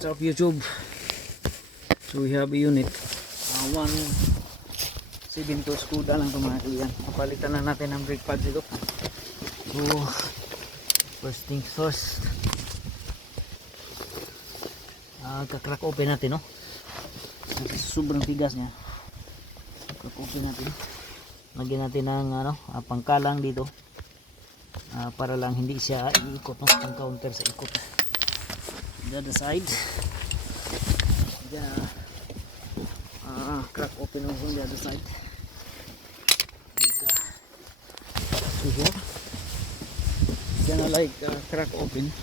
What's up YouTube? So we have a unit 172 skoda lang ito mga kaibigan. Papalitan na natin ang brake pads ito. So first things first, kakrack open natin, no? Sobrang tigas niya. Crack open natin. Lagyan natin ng pangkalang dito, para lang hindi siya iikot, no? Pang counter sa ikot. The other side, crack open also on the other side. So here, gonna like crack open,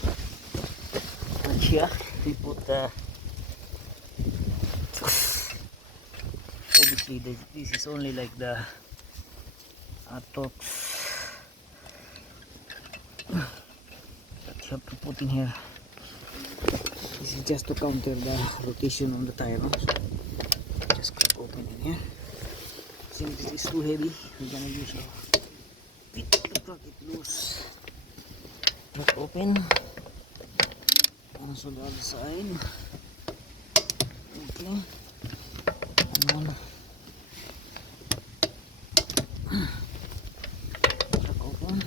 and here we put obviously this is only like the torques that you have to put in here. This is just to counter the rotation on the tire, no? So just crack open in here. Since it is too heavy, we're gonna use a bit to crack it loose. Crack open. Also the other side. Okay. And one. Crack open.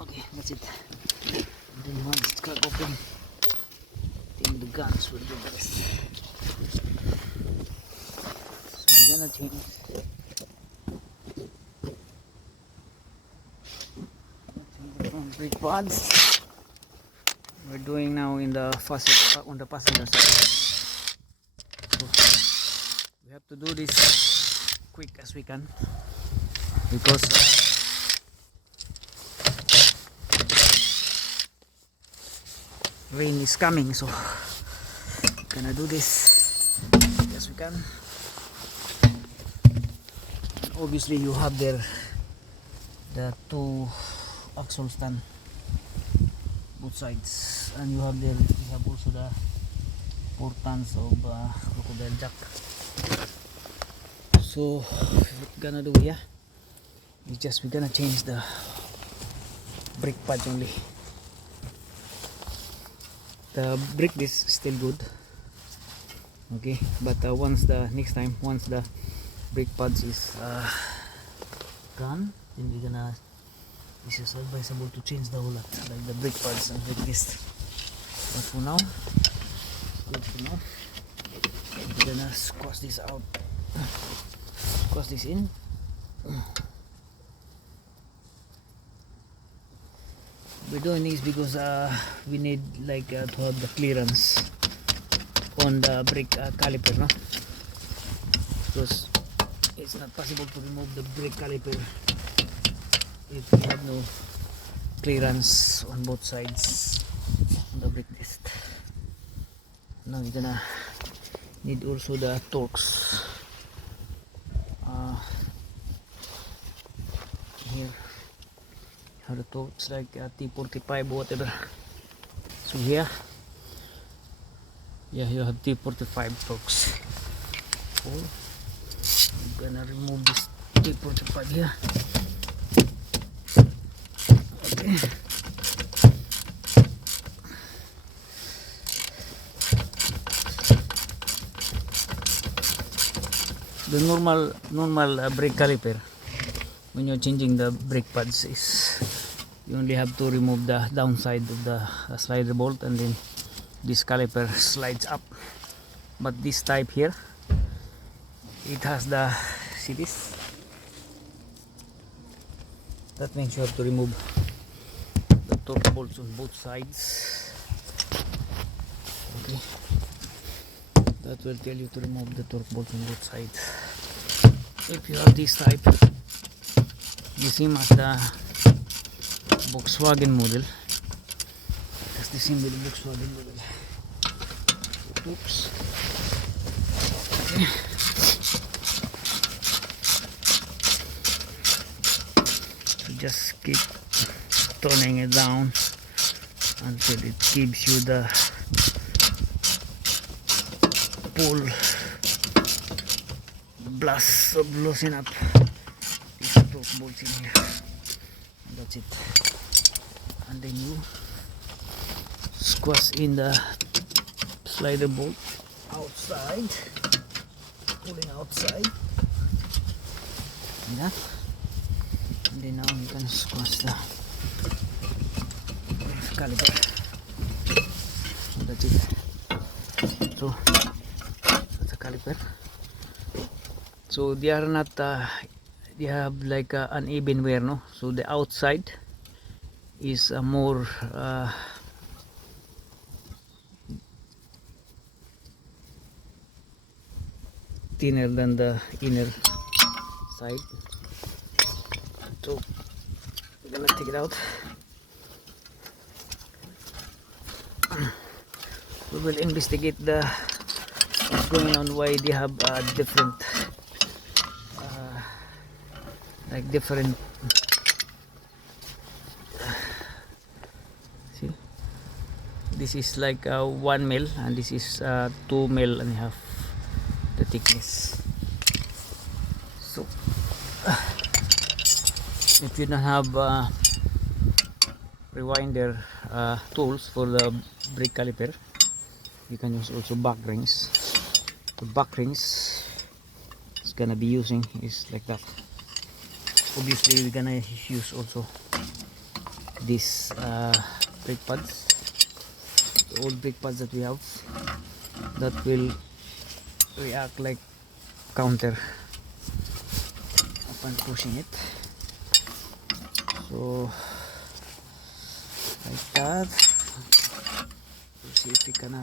Okay, that's it. And then once it's crack open, I think the guns will do the rest. So we're gonna change the front brake pads. We're doing now in the on the passenger side. So we have to do this quick as we can because rain is coming, so gonna do this as we can. And obviously you have there the two axle stand both sides, and you have also the 4 tons of crocodile jack. So what we're gonna do here is just we're gonna change the brake pads only. The brake is still good, okay, but once the brake pads is gone, then we're gonna, this is advisable to change the whole lot, like the brake pads and like this. But for now, good for now. We're gonna squash this out, squash this in. We're doing this because we need like to have the clearance on the brake caliper, no? Because it's not possible to remove the brake caliper if we have no clearance on both sides on the brake disc. Now we're gonna need also the torques here. How the torques like T45 or whatever. So here, yeah, you have T45 torques. So I'm gonna remove this T45 here. Okay. The normal brake caliper, when you're changing the brake pads, is you only have to remove the downside of the slider bolt, and then this caliper slides up. But this type here, it has the, see this? That means you have to remove the torque bolts on both sides. Okay, that will tell you to remove the torque bolts on both sides. If you have this type, the same as the Volkswagen model, that's the same with the Volkswagen model. Oops. Okay. So just keep turning it down until it gives you the pull blast of loosen up these torque bolts in here. That's it. And then you squash in the slider bolt outside, pulling outside. Yeah. And then now you can squash the caliper. So that's it. So that's a caliper. So they are not they have like uneven wear, no? So the outside is more thinner than the inner side. So we're gonna take it out. We will investigate what's going on, why they have different like different see, this is like 1 mil and this is 2 mil and a half the thickness. So if you don't have rewinder tools for the brake caliper, you can use also back rings. The back rings it's gonna be using is like that. Obviously we're gonna use also these brake pads, the old brake pads that we have, that will react like counter upon pushing it. So like that. We'll see if we can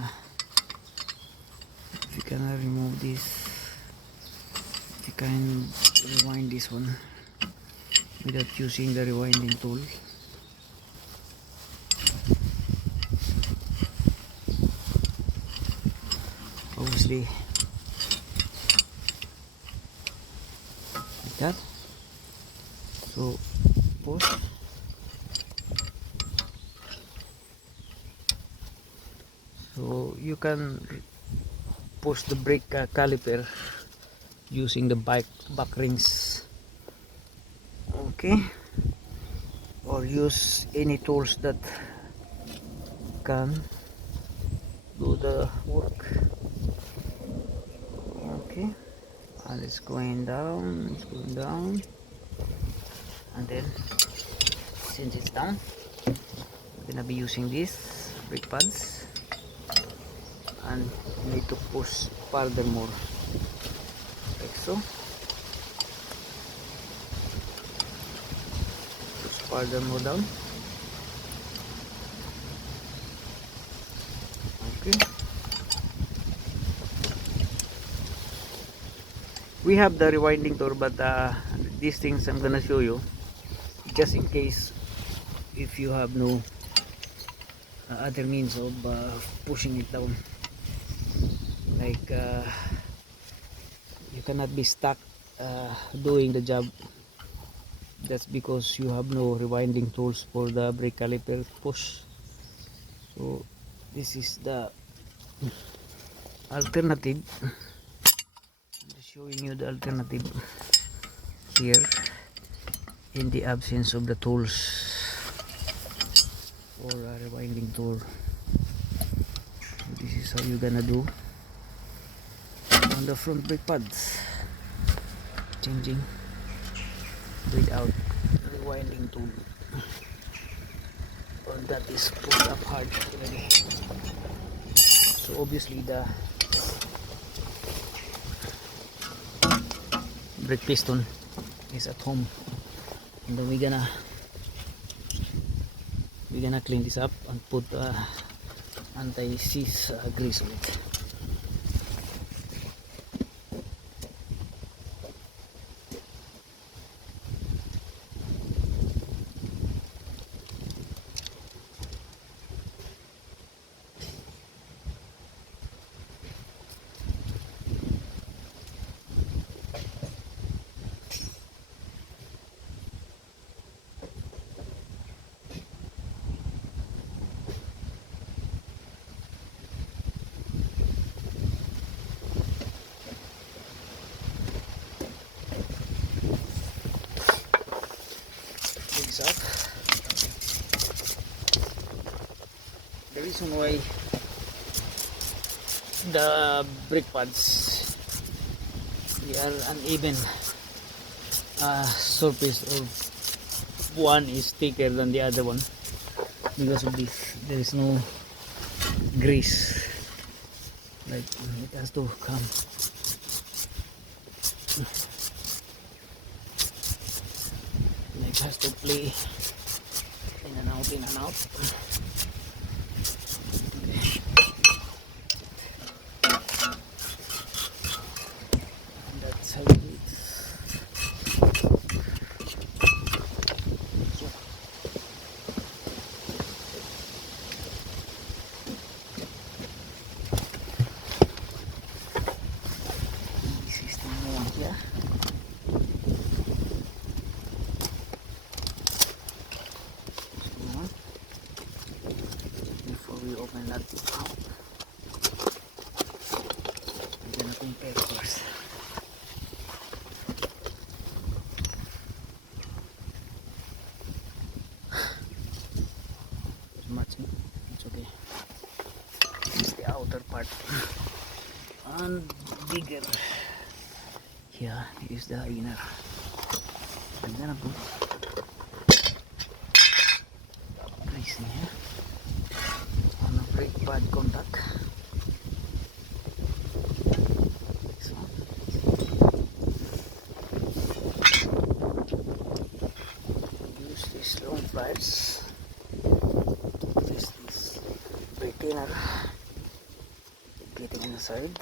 remove this. If we can rewind this one without using the rewinding tool. Obviously like that. So push. So you can push the brake caliper using the back rings, okay, or use any tools that can do the work. Okay, and it's going down, and then since it's down, I'm gonna be using these brake pads and need to push further more like so. Push further more down. Okay, we have the rewinding tool, but these things I'm gonna show you just in case if you have no other means of pushing it down, like you cannot be stuck doing the job. That's because you have no rewinding tools for the brake caliper push. So this is the alternative. I'm just showing you the alternative here in the absence of the tools for a rewinding tool. This is how you're gonna do on the front brake pads, changing without rewinding tool, or that is pushed up hard already. So obviously the brake piston is at home, and then we're gonna clean this up and put anti-seize grease on it. this out. The reason why the brake pads they are uneven surface, or one is thicker than the other one, because of this. There is no grease, like it has to come. It has to play in and out, in and out. And that's how it is. So, this is the new one here. Before we open that out, we're gonna compare first. It's matching, it's okay. It's the outer part and bigger. Here is the inner. I'm gonna put grease in here on the brake pad contact. So, use these long pliers to twist this brake cleaner, getting inside.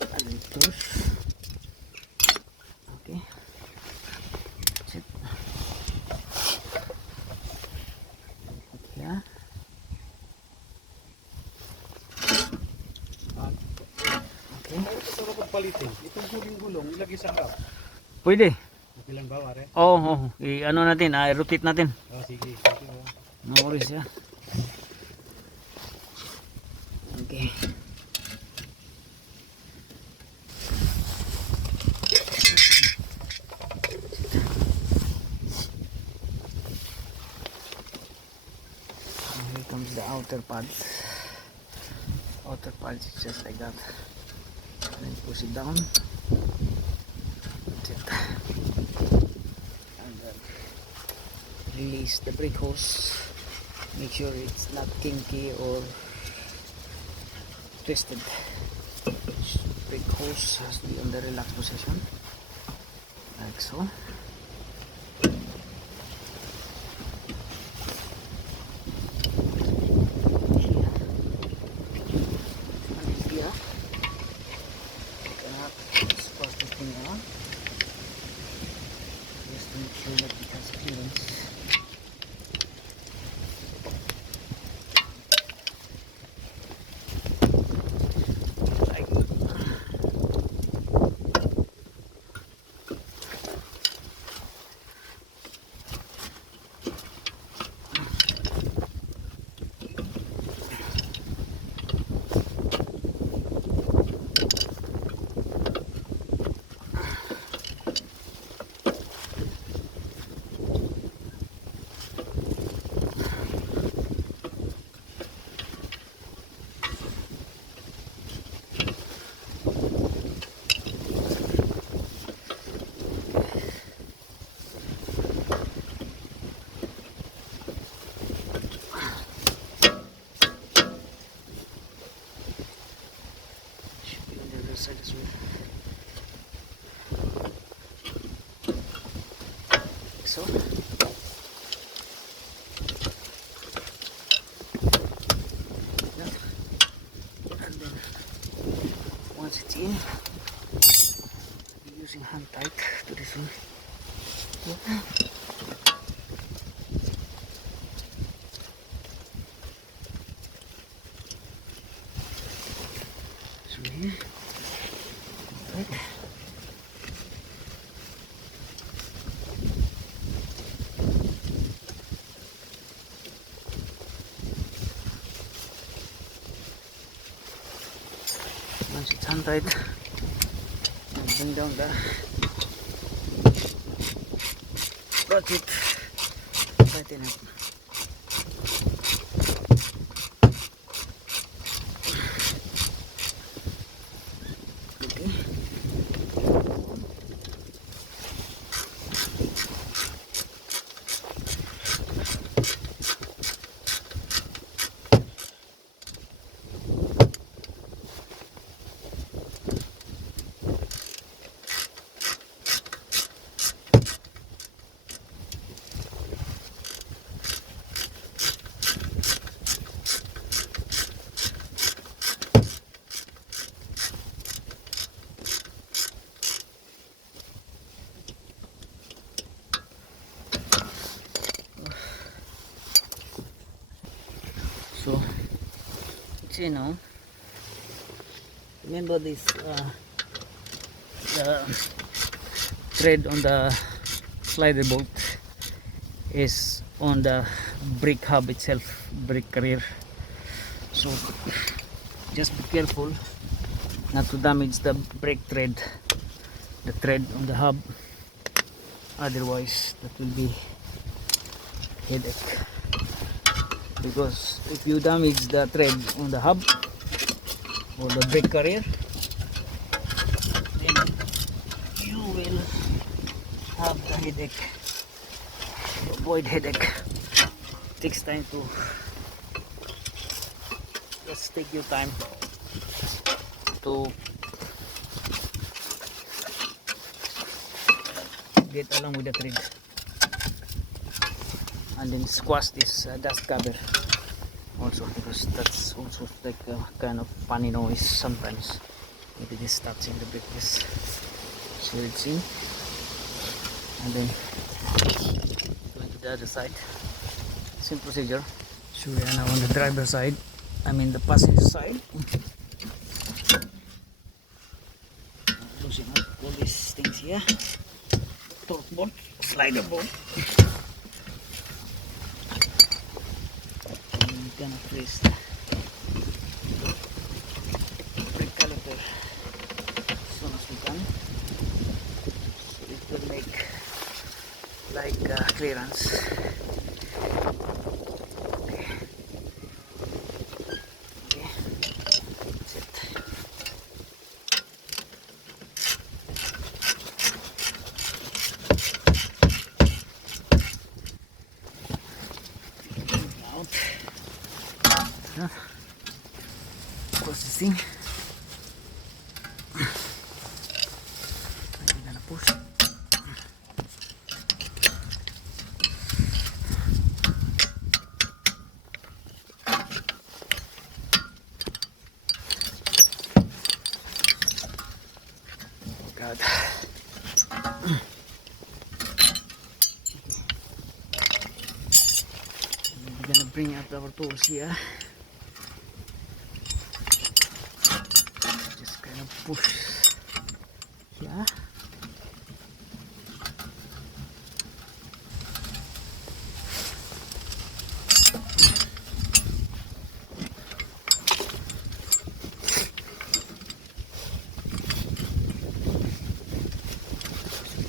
And then push. Okay. That's it. Yeah. Okay. Ito ko pagpalitin. Itong gulong-gulong, ilagay sa harap. Pwede. Okay lang ba, pare? Oo, i-ano natin, i-rotate natin. Oh, sige. Sige, oh. No worries, ya. Okay. Here comes the outer pads. Outer pads is just like that. And then push it down. That's it. And then release the brake hose. Make sure it's not kinky or twisted. Brake hose has to be on the relaxed position, like so. Just to make sure that it has clearance. Side as well. So, like that. And then once it's in, using hand tight to this one. So here. Right. Once it's hand tight, bring down the bracket, tighten up. Okay. So, see now, remember this the thread on the slider bolt is on the brake hub itself, brake carrier. So just be careful not to damage the brake thread, the thread on the hub, otherwise that will be headache. Because if you damage the thread on the hub or the brake carrier, then you will have the headache. To avoid headache, it takes time to just take your time to get along with the thread, and then squash this dust cover also, because that's also like a kind of funny noise sometimes if it is touching the brake disc. So it's in, and then going to the other side, same procedure. So we are now on the driver side, I mean the passenger side. Loosen up all these things here, torque bolt, slider bolt. Gonna place the brake caliper as soon as we can, so it will make like clearance. Okay. Okay, that's it. Out. Processing. I'm gonna push. Oh God. We're gonna bring out our tools here. Just kind of push here.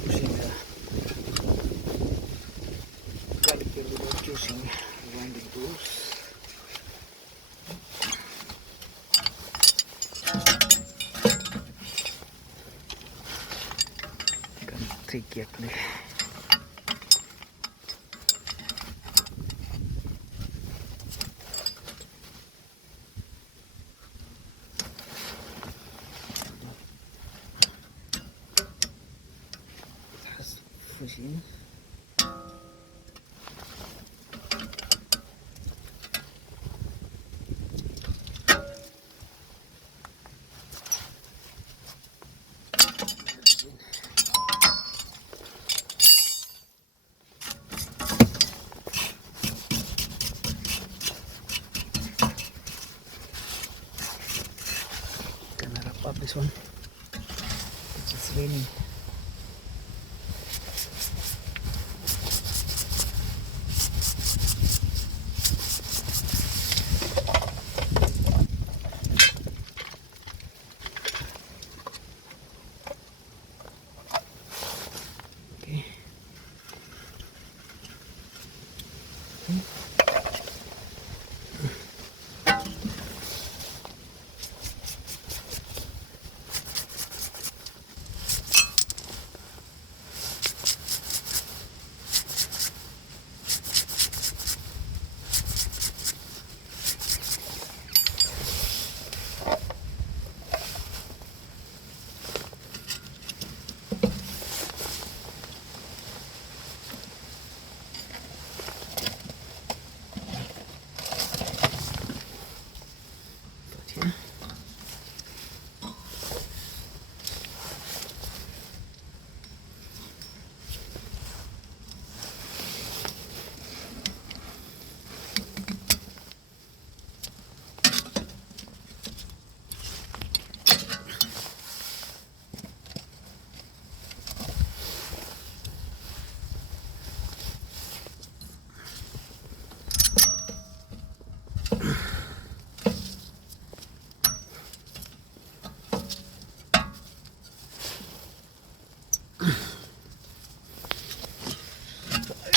Pushing the caliper without using winding tools. Kind of tricky actually. Just push in. Gonna wrap up this one. It's just raining.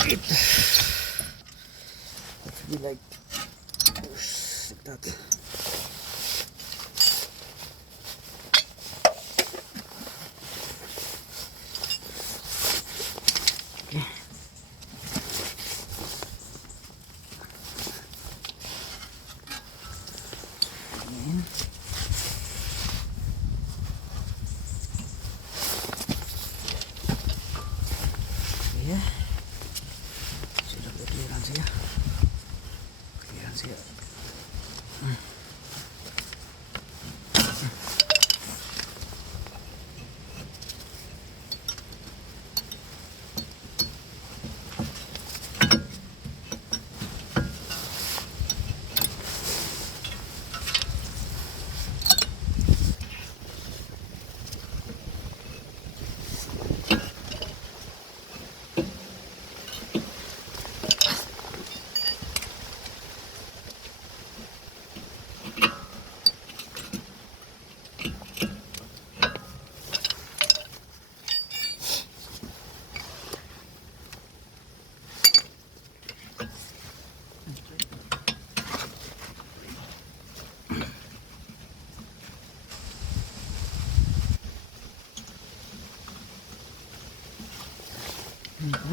it should be like that. Okay. And yeah, sudah clearance ya, clearance ya.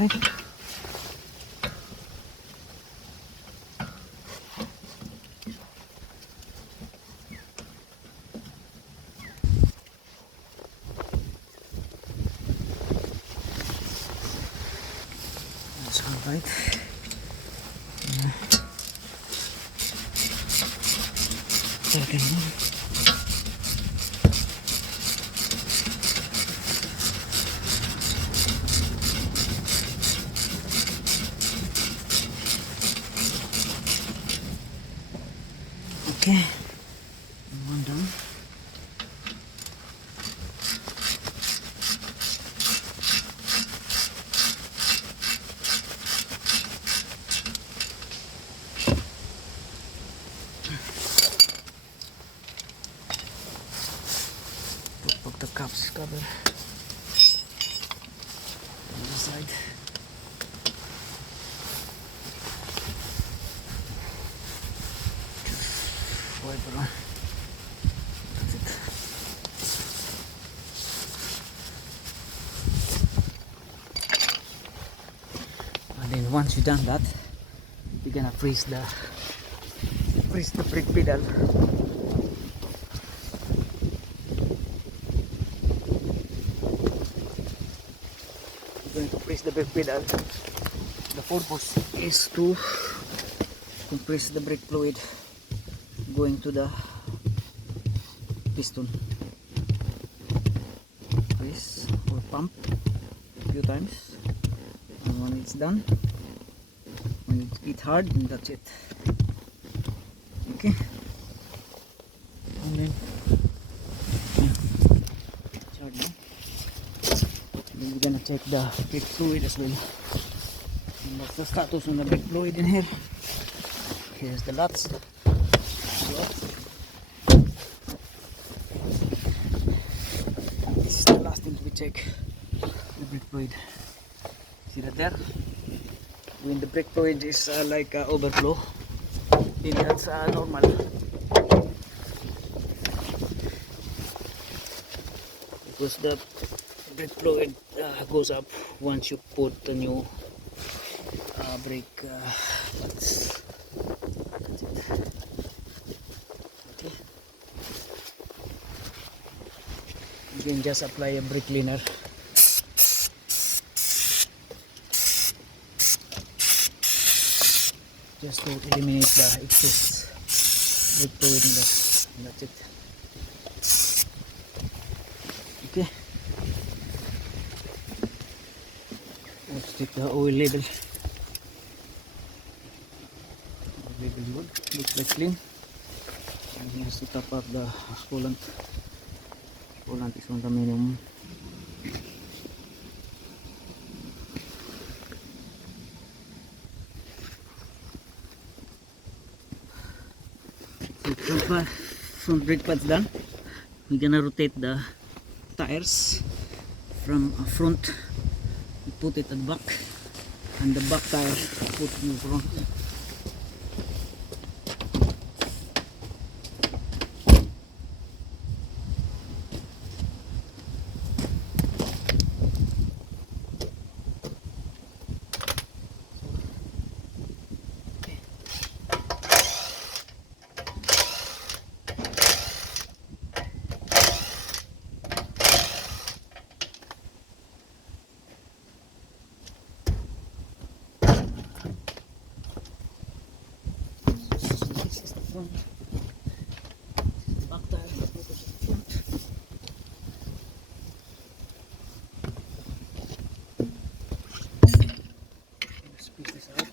Okay. That's all right. Second one. Okay, one down. Put the cups cover on the side. Just wipe around. That's it. And then once you've done that, you're gonna freeze the brake pedal. You're going to press the brake pedal. The purpose is to compress the brake fluid going to the piston. Press or pump a few times, and when it's done, when it hit hard, and that's it. Okay, and then charge now. Then we're gonna check the brake fluid as well. And that's the status on the brake fluid in here. Here's the lots. This is the last thing we check. The brake fluid. See that there? When the brake fluid is like overflow, then that's normal. Because the brake fluid goes up once you put the new brake pads. That's it. Okay. You can just apply a brake cleaner. Just to eliminate the excess brake fluid in that. And that's it. Okay. Let's check the oil level. Good. Looks like clean. And here's the top of the coolant. Coolant is on the minimum. So front brake pads done. We're gonna rotate the tires from front. We put it at the back. and the back tire put in front. This is the front. Back tire put in front. Let's piece this out.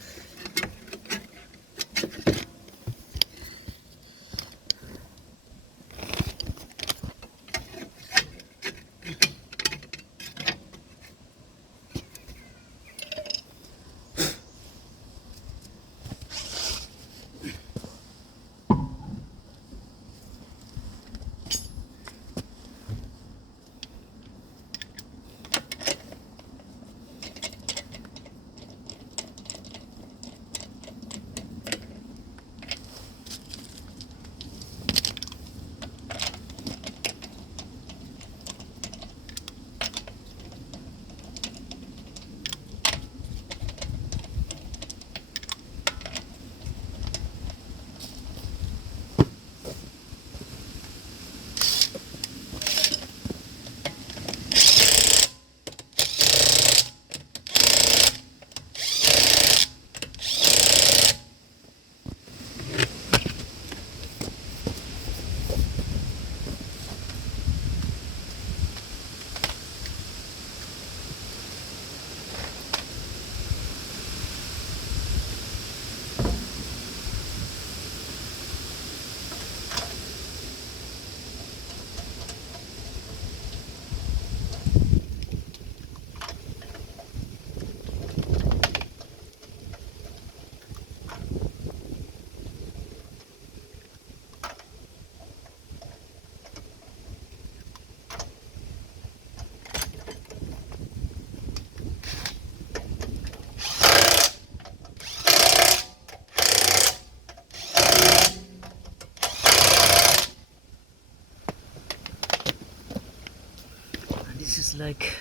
This is like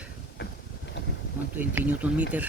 120 Newton meter.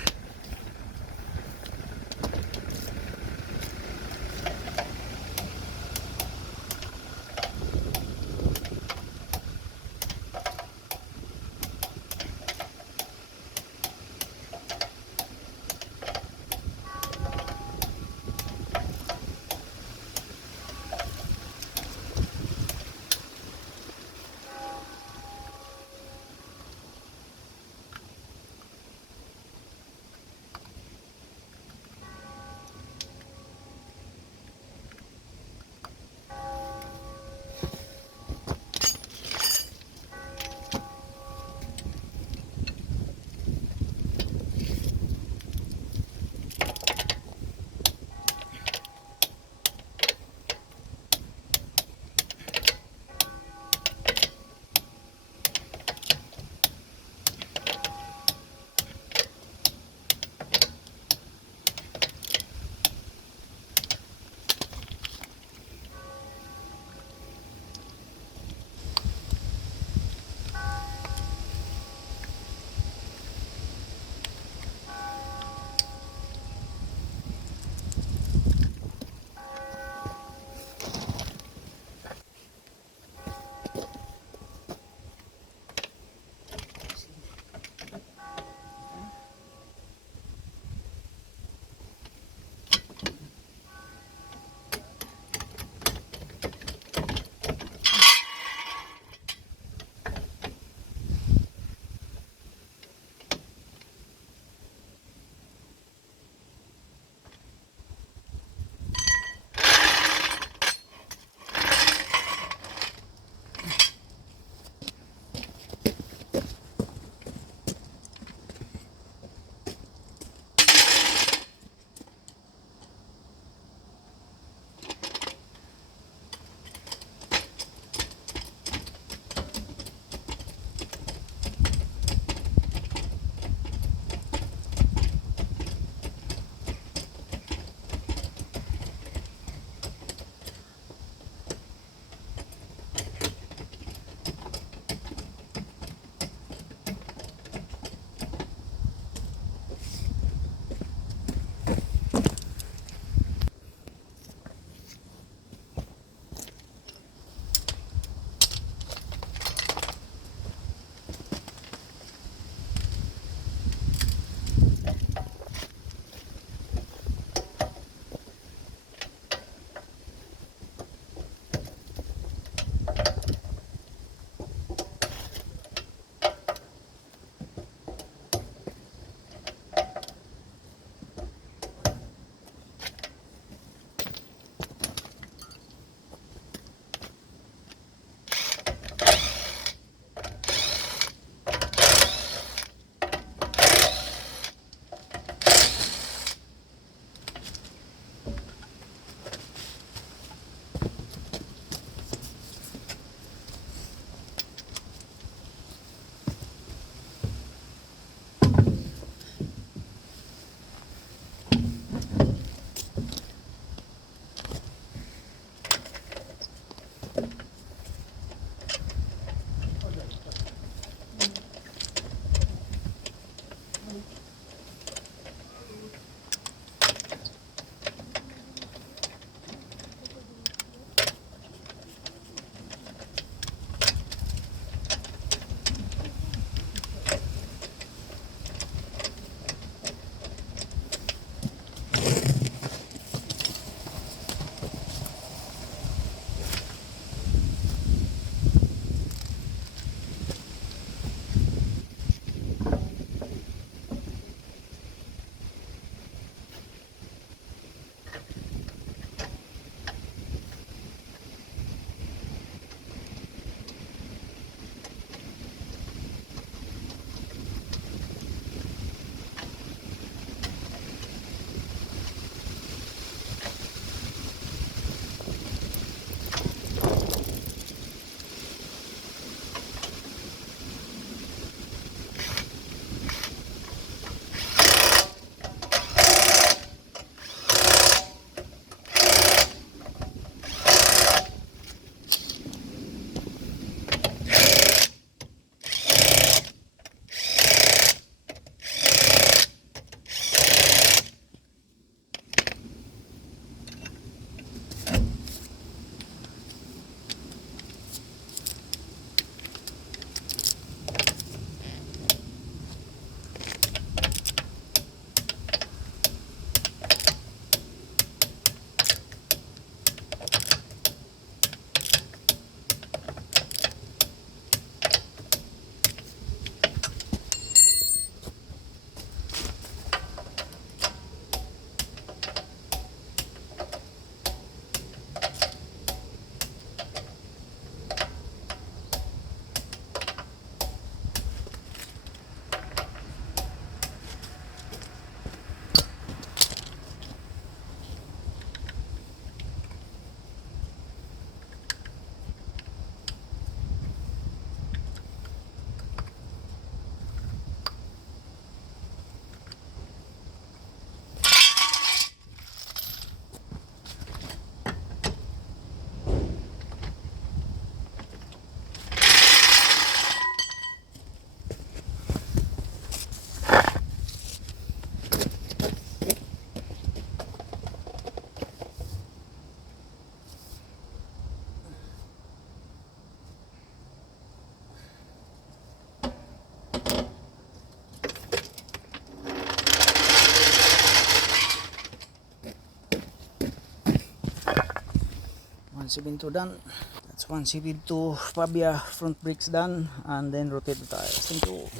7.2 done. That's one. 7.2 fabia front brakes done, and then rotate the tires. Thank you.